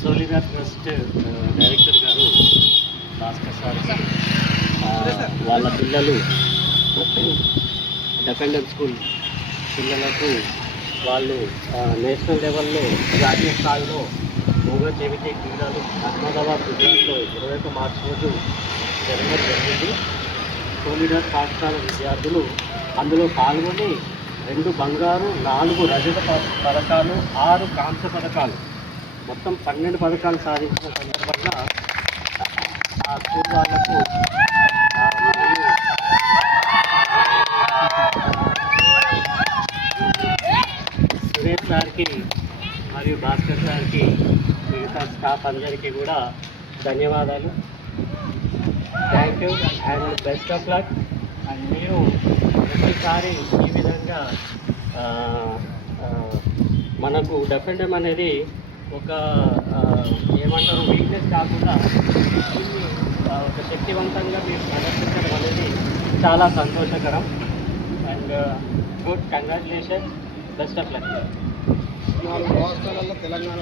సోలినా trust director గారు Bhaskar sir వాళ్ళ పిల్లలు డిపెండెంట్ స్కూల్ పిల్లలకు వాళ్ళు నేషనల్ లెవెల్లో జాతీయ స్థాయిలో మూగ చెవిటి క్రీడలు అహ్మదాబాద్ గుజరాత్లో 21 మార్చి రోజు జరగడం జరిగింది. సోలిడర్ పాఠశాల విద్యార్థులు అందులో పాల్గొని 2 బంగారు 4 రజత పథకాలు 6 కాంస్య పథకాలు మొత్తం 12 పథకాలు సాధించిన సందర్భంగా ఆ స్కూల్ వాళ్లకు సురేష్ సార్కి మరియు భాస్కర్ సార్కి మిగతా స్టాఫ్ అందరికీ కూడా ధన్యవాదాలు. Thank you and best of luck. And మీరు ప్రతిసారి ఈ విధంగా మనకు డెఫెండమ్ అనేది ఒక ఏమంటారు వీక్నెస్ కాకుండా ఒక శక్తివంతంగా మీరు ప్రదర్శించడం అనేది చాలా సంతోషకరం. And good, congratulation, best of luck. 4 రాష్ట్రాలలో తెలంగాణ